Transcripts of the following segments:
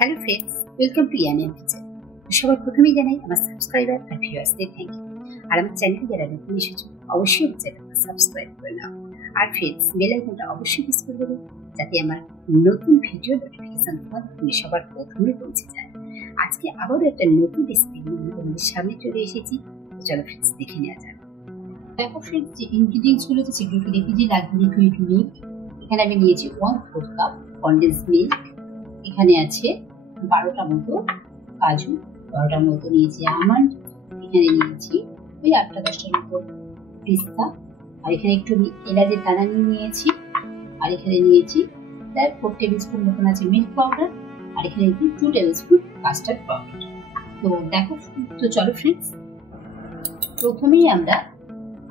Hello friends, welcome to ইয়ামিয়া kitchen. সবার প্রথমেই জানাই আমার সাবস্ক্রাইবার আর ভিউয়ার্সদের থ্যাংক ইউ। আর আমার চ্যানেল যারা নতুন এসেছো অবশ্যই আমার চ্যানেলটা সাবস্ক্রাইব করে নাও। আর ফ্রেন্ডস, বেল আইকনটা অবশ্যই প্রেস করে দেবে যাতে আমার নতুন ভিডিও নোটিফিকেশন তোমাদের সবার প্রথমে পৌঁছে যায়। আজকে আবারও একটা নতুন রেসিপি নিয়ে তোমাদের সামনে চলে এসেছি। চলো ফ্রেন্ডস, দেখে নেওয়া যাক। দেখো ফ্রেন্ডস, যে ইনগ্রিডিয়েন্টস গুলো আছে সেগুলোকে রেখেছি। লাগবে লিকুইড মিল্ক, এখানে আমি নিয়েছি 1/4 কাপ কনডেন্স মিল্ক। এখানে আছে 12টা মতো কাজু, 12টার মতো নিয়েছি আমন্ড, এখানে নিয়েছি ওই 8-10টার মতো পিস্তা, আর এখানে একটু এলাচের দানা নিয়েছি, আর এখানে নিয়েছি প্রায় 4 টেবিল স্পুন মতন আছে মিল্ক পাউডার, আর এখানে নিয়েছি 2 টেবিল স্পুন কাস্টার্ড পাউডার। তো দেখো, তো চলো ফ্রেন্ডস, প্রথমেই আমরা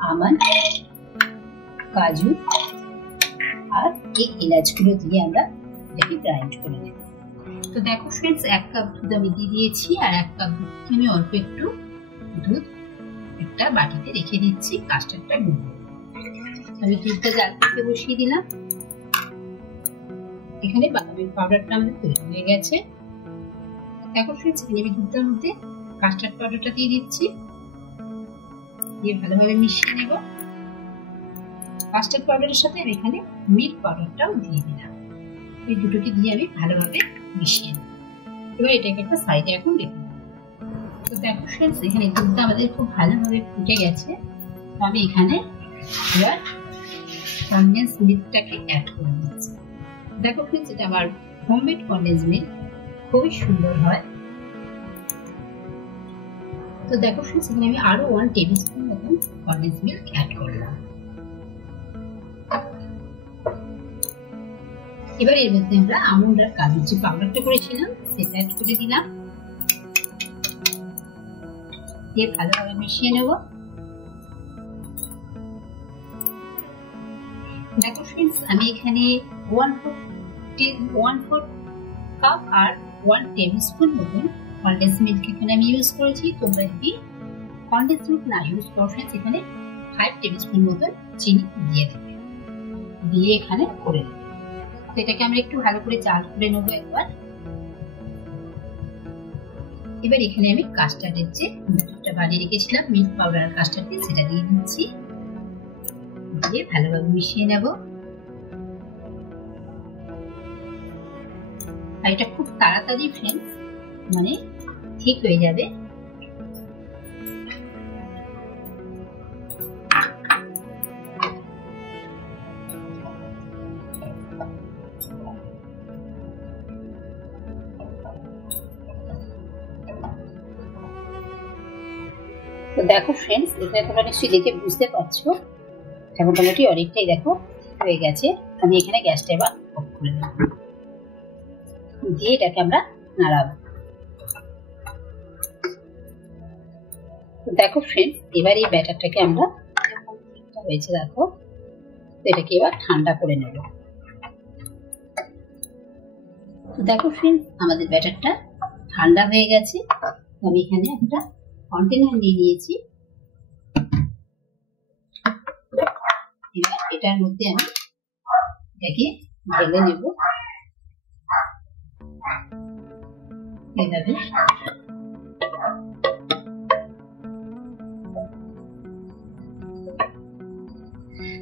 আমন্ড, কাজু আর এই এলাচগুলো দিয়ে আমরা এটাকে গ্রাইন্ড করে নেব। তো দেখো ফ্রেন্ডস, 1 কাপ দুধ আমি দিয়ে দিয়েছি, আর 1 কাপ দুধ আমি অল্প একটু দুধ একটা বাটিতে রেখে দিচ্ছি কাস্টার্ডটা গুঁড়ো। আমি দুধটা জাল করতে বসিয়ে দিলাম। এখানে বাদামের পাউডারটা আমাদের তৈরি হয়ে গেছে। দেখো ফ্রেন্ডস, এখানে আমি দুধটার মধ্যে কাস্টার্ড পাউডারটা দিয়ে দিচ্ছি, দিয়ে ভালোভাবে মিশিয়ে নেব। কাস্টার্ড পাউডারের সাথে আমি এখানে মিল্ক পাউডারটাও দিয়ে দিলাম। এই দুটোকে দিয়ে আমি ভালোভাবে মিশিয়ে নেব। এবার এটাকে একটা সাইডে এখন রেখে দেব। তো দেখো ফ্রেন্ডস, এখানে দুধটা আমাদের খুব ভালোভাবে ফুটে গেছে। আমি এখানে এবার কনডেন্স মিল্কটাকে অ্যাড করে দিচ্ছি। দেখো ফ্রেন্ডস, এটা আমার হোমমেড কনডেন্স মিল্ক, খুবই সুন্দর হয়। তো দেখো ফ্রেন্ডস, এখানে আমি আরো 1 টেবিল স্পুন মতন কনডেন্স মিল্ক অ্যাড করলাম। এবার এর মধ্যে আমরা আমন্ড আর কাজুর যে পাউডারটা করেছিলাম সেটা অ্যাড করে দিলাম, দিয়ে ভালোভাবে মিশিয়ে নেব। দেখো ফ্রেন্ডস, আমি এখানে 1/4 কাপ আর 1 টেবিল স্পুন মতন কনডেন্স মিল্ক এখানে আমি ইউজ করেছি। তোমরা যদি কনডেন্স মিল্ক না ইউজ করো ফ্রেন্ডস, এখানে 5 টেবিল স্পুন মতন চিনি দিয়ে দেবে, দিয়ে এখানে করে দেবে। এটাকে আমরা একটু ভালো করে জাল করে নেবো একবার। এবার এখানে আমি কাস্টার্ডের যে ব্যাটারটা বানিয়ে রেখেছিলাম মিল্ক পাউডার আর কাস্টার্ড দিয়ে, সেটা দিয়ে দিচ্ছি, দিয়ে ভালোভাবে মিশিয়ে নেব। আর এটা খুব তাড়াতাড়ি ফ্রেন্ডস মানে ঠিক হয়ে যাবে। তো দেখো ফ্রেন্ডস, এটা তোমরা নিশ্চয়ই দেখে বুঝতে পারছো মোটামুটি অনেকটাই দেখো হয়ে গেছে। আমি এখানে গ্যাসটা এবার অফ করে দেব, দিয়ে এটাকে আমরা নাড়াবো। দেখো ফ্রেন্ডস, এবার এই ব্যাটারটাকে আমরা হয়েছে দেখো, এটাকে এবার ঠান্ডা করে নেব। তো দেখো ফ্রেন্ডস, আমাদের ব্যাটারটা ঠান্ডা হয়ে গেছে। আমি এখানে একটা কন্টেনার নিয়ে নিয়েছি। এবার এটার মধ্যে আমি এটাকে ঢেলে নেব এভাবে।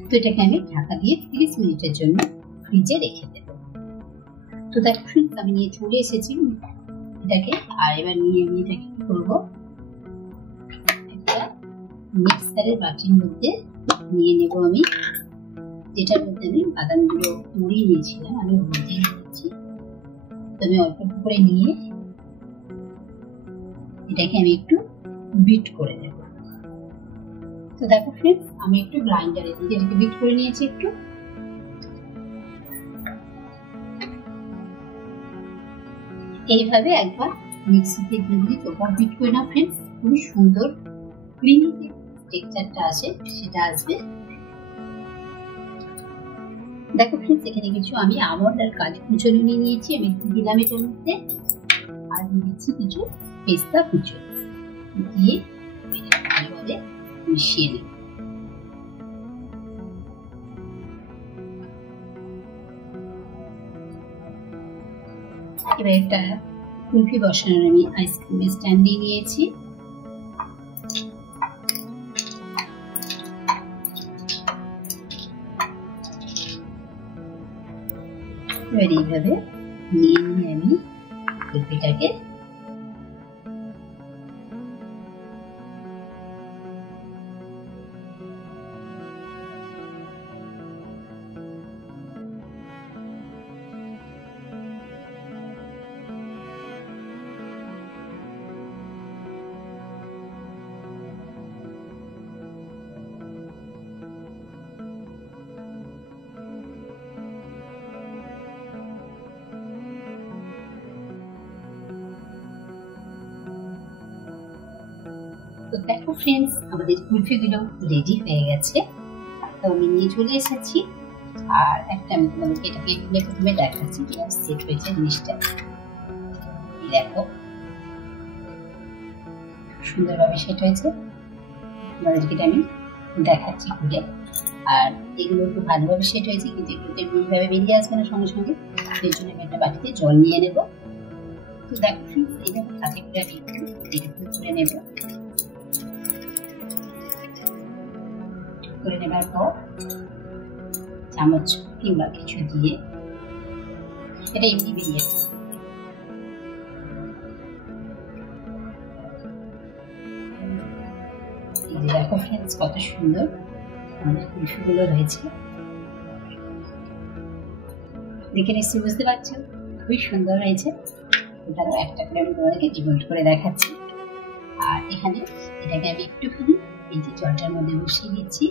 তো এটাকে আমি ঢাকা দিয়ে 30 মিনিটের জন্য ফ্রিজে রেখে দেব। তো দেখো ফ্রেন্ডস, আমি নিয়ে চলে এসেছি এটাকে। আর এবার নিয়ে আমি এটাকে কি করবো, একটা মিক্সারের বাটির মধ্যে নিয়ে নেব আমি, যেটার মধ্যে আমি বাদামগুলো মুড়িয়ে নিয়েছিলাম। আমি ওর মধ্যে নিয়েছি। তো আমি অল্প করে নিয়ে এটাকে আমি একটু বিট করে নেব। তো দেখো ফ্রেন্ডস, আমি একটু গ্রাইন্ডারে দিয়ে এটাকে বিট করে নিয়েছি একটু। এইভাবে একবার মিক্সিতে দিয়ে তোমরা বিট করে নাও ফ্রেন্ডস, খুবই সুন্দর ক্রিমি যে টেক্সচারটা আছে সেটা আসবে। দেখো ফ্রেন্ডস, এখানে কিছু আমি আমন্ড আর কাজু কুচনো নিয়ে নিয়েছি, আমি দিলাম এটার মধ্যে, আর দিয়ে দিচ্ছি কিছু পেস্তা কুচো, দিয়ে ভালোভাবে মিশিয়ে নেব। এবার একটা কুলফি বসানোর আমি আইসক্রিমের স্ট্যান্ড নিয়ে নিয়েছি। এবার এইভাবে নিয়ে আমি কুলফিটাকে তো দেখো ফ্রেন্ডস, আমাদের কুলফিগুলো রেডি হয়ে গেছে। তো আমি নিয়ে চলে এসেছি, আর একটা আমি তোমাদেরকে এটাকে খুলে প্রথমে দেখাচ্ছি কিভাবে সেট হয়েছে জিনিসটা। দেখো সুন্দরভাবে সেট হয়েছে, তোমাদেরকে আমি দেখাচ্ছি খুলে। আর এগুলো খুব ভালোভাবে সেট হয়েছে, কিন্তু এগুলোভাবে বেরিয়ে আসবে না সঙ্গে সঙ্গে। সেই জন্য আমি একটা বাটিতে জল নিয়ে নেব। তো দেখো ফ্রেন্ডস, এইভাবে হাতে করে আমি একটু করে নেব। করে নেবার পর চামচ কিংবা কিছু দিয়ে এটা এমনি বেরিয়ে দেখো ফ্রেন্ডস কত সুন্দর আমাদের কুলফিগুলো রয়েছে। দেখে নিশ্চয়ই বুঝতে পারছো খুবই সুন্দর হয়েছে। এটারও একটা করে আমি তোমাদেরকে ডিমোল্ড করে দেখাচ্ছি। আর এখানে এটাকে আমি একটুখানি এই যে জলটার মধ্যে বসিয়ে দিচ্ছি।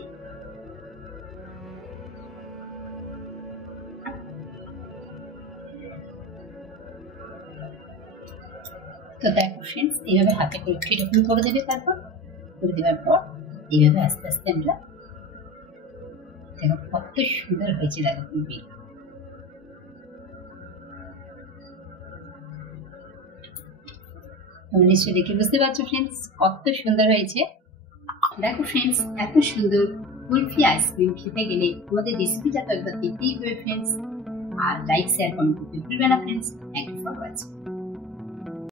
তো দেখো ফ্রেন্ডস, এইভাবে হাতে করে এরকম করে দেবে। তারপর করে দেওয়ার পর এইভাবে আস্তে আস্তে আমরা দেখো কত সুন্দর হয়েছে। দেখো কুলফি তোমরা নিশ্চয়ই দেখে বুঝতে পারছো ফ্রেন্ডস কত সুন্দর হয়েছে। দেখো ফ্রেন্ডস, এত সুন্দর কুলফি আইসক্রিম খেতে গেলে তোমাদের রেসিপিটা তো একবার দেখতেই হবে ফ্রেন্ডস। আর লাইক শেয়ার কমেন্ট করতে ভুলবে না friends. Thank you for watching.